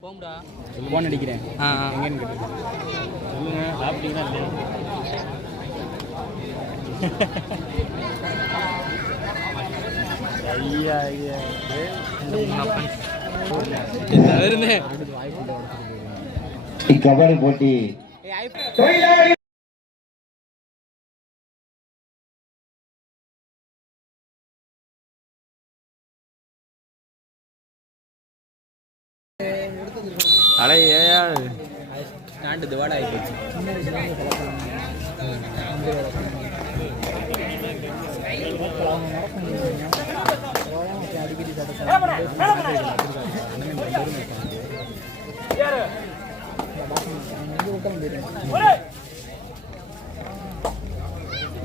போம்டா phone அடிக்கிறேன். ஆ எங்கேன்னு கேட்டு சொல்லுங்க சாப்பிட்டீங்களா இல்லையா? ஐயா ஐயா. இக்கபடி போட்டி. அட ஏயா ஸ்டாண்டு திவாடா ஆகிப்போச்சு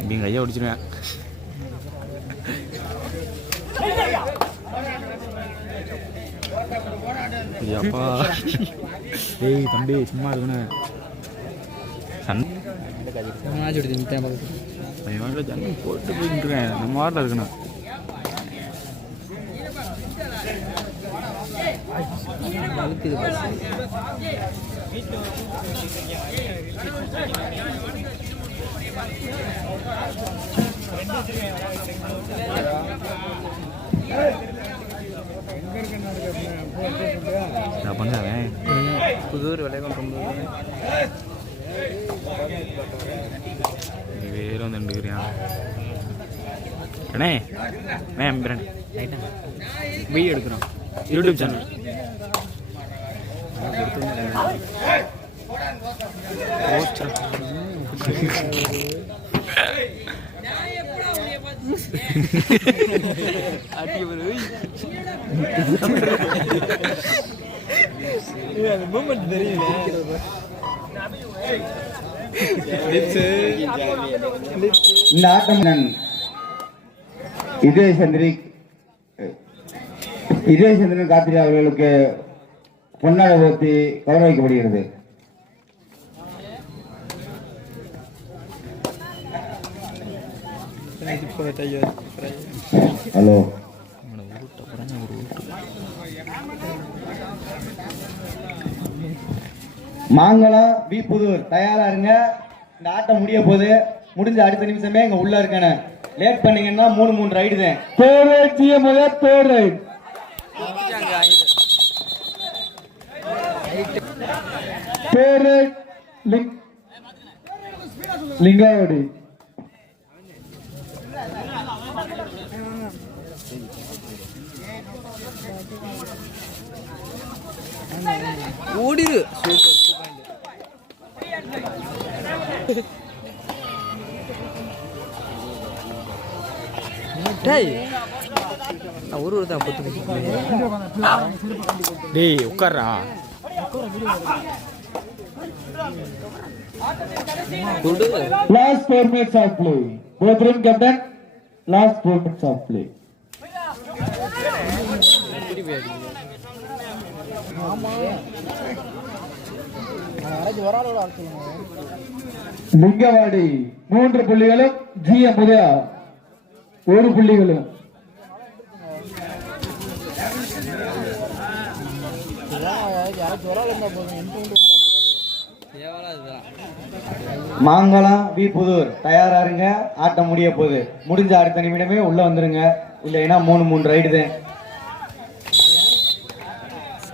இப்படி கையை ஒடிச்சிருவேன் அப்பா ஏய் தம்பி சும்மா இருக்கணும். சண்டை போட்டு போயிட்டுருக்கேன் நம்ம வாரில் இருக்கணும். அழுக்குது நான் பண்ணுறேன் புதூர் விளையாடும் ரொம்ப வேற வந்து நின்றுக்கிறியா அண்ணே அண்ணே அம்பிரன். வீடியோ எடுக்கிறோம். யூடியூப் சேனல் அந்த மூமெண்ட் தெரியல இந்த ஆட்டம் விஜயசந்திரி விஜயசந்திரன் காத்திரி அவர்களுக்கு பொன்னாடை போர்த்தி கௌரவிக்கப்படுகிறது. ஹலோ மாங்கலம் வி புதூர் தயாரா இருங்க. இந்த ஆட்டம் முடிய போகுது. முடிஞ்ச அடுத்த நிமிஷமே இங்க உள்ள இருக்கானே. லேட் பண்ணீங்கன்னா மூணு மூணு ரைடு தான். Third raid GM third raid third raid link Lingavadi. ஓடிரு சூப்பர் டேய். நான் ஒரு ஒரு தான் பத்து டேய் உட்கார்றா. குடு. Last four minutes of play both room captain last four minutes of play Lingavadi மூன்று புள்ளிகளும் ஜிஎம் உதயா ஒரு புள்ளிகளும். மாங்கலம் வி புதூர் தயாரா இருங்க. ஆட்டம் முடிய போகுது. முடிஞ்ச அடுத்த நிமிடமே உள்ள வந்துருங்க. இல்லைன்னா மூணு மூணு ரைடு தான்.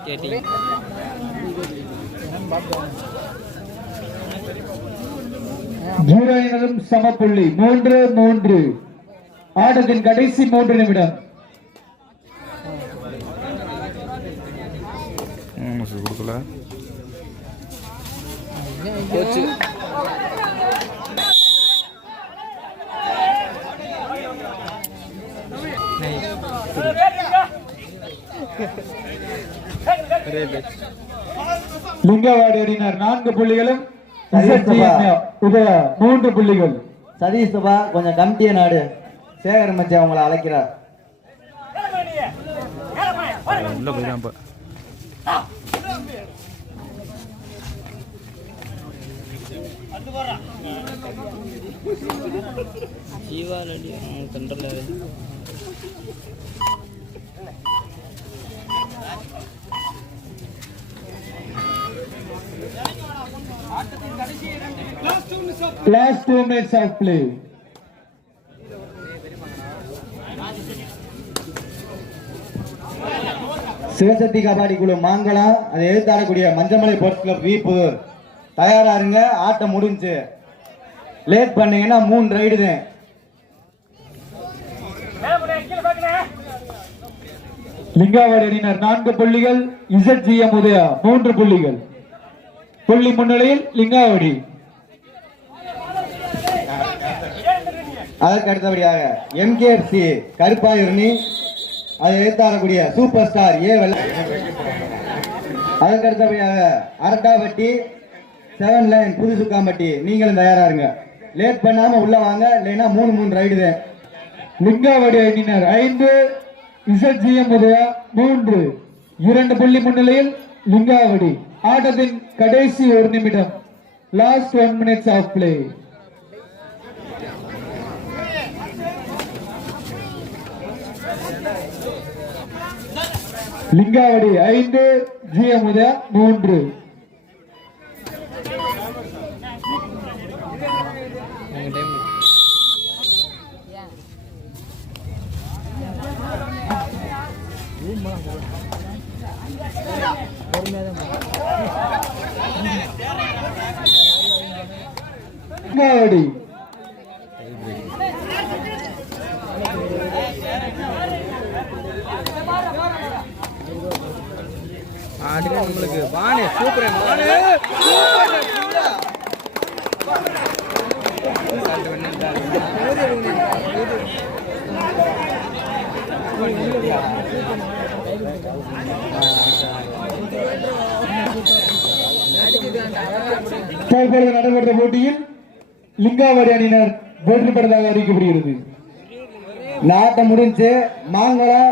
ஸ்கேட்டிங் ஜீரோ எனதும் சமப்புள்ளி. மூன்று மூன்று. ஆட்டத்தின் கடைசி மூன்று நிமிடம். கொடுக்கல. கோச்சு லிங்கவாடி எறினார் நான்கு புள்ளிகளும் மூன்று புள்ளிகள். சதீஷ் கொஞ்சம் கம்பிய நாடு. சேகர் மச்சி அவங்களை அழைக்கிறார். ஜீவாலடி Kandala Last two minutes of play. Sivasakthi kabaddi குழு மாங்கலா அதை எழுத்தாடக்கூடிய மஞ்சமலை ஸ்போர்ட்ஸ் கிளப் வீப்புதூர் தயாரா இருங்க ஆட்டம் முடிஞ்சு. லேட் பண்ணீங்கன்னா மூணு ரைடு தான் லிங்காவாடி அணியினர் நான்கு புள்ளிகள் இசட்ஜிஎம் உதயா மூன்று புள்ளிகள். புள்ளி முன்னிலையில் லிங்காவடி. அதற்கு அடுத்தபடியாக எம்கேஎஃப்சி கருப்பாயிரணி அதை எதிர்த்தாடக்கூடிய சூப்பர் ஸ்டார் ஏ வெள்ள அதற்கு அடுத்தபடியாக அரட்டாபட்டி செவன் லைன் புது சுக்காம்பட்டி. நீங்களும் தயாரா இருங்க. லேட் பண்ணாம உள்ள வாங்க இல்லைன்னா மூணு மூணு ரைடு தான். லிங்காவடி அணியினர் ஐந்து இசட்ஜிஎம் உதயா மூன்று. இரண்டு புள்ளி முன்னிலையில் லிங்காவடி. ஆட்டத்தின் கடைசி ஒரு நிமிடம். Last one minutes of play Lingavadi ஐந்து ஜிஎம் உதயா மூன்று. பொறுமையாக லிங்காவடி ஆடுங்க நம்மளுக்கு வாணி சூப்பர் நடைபெற்ற போட்டியில் லிங்காவடி அணியினர் வெற்றி பெற்றதாக அறிவிக்கப்படுகிறது. நாட்டம் முடிஞ்சு மாங்கலம்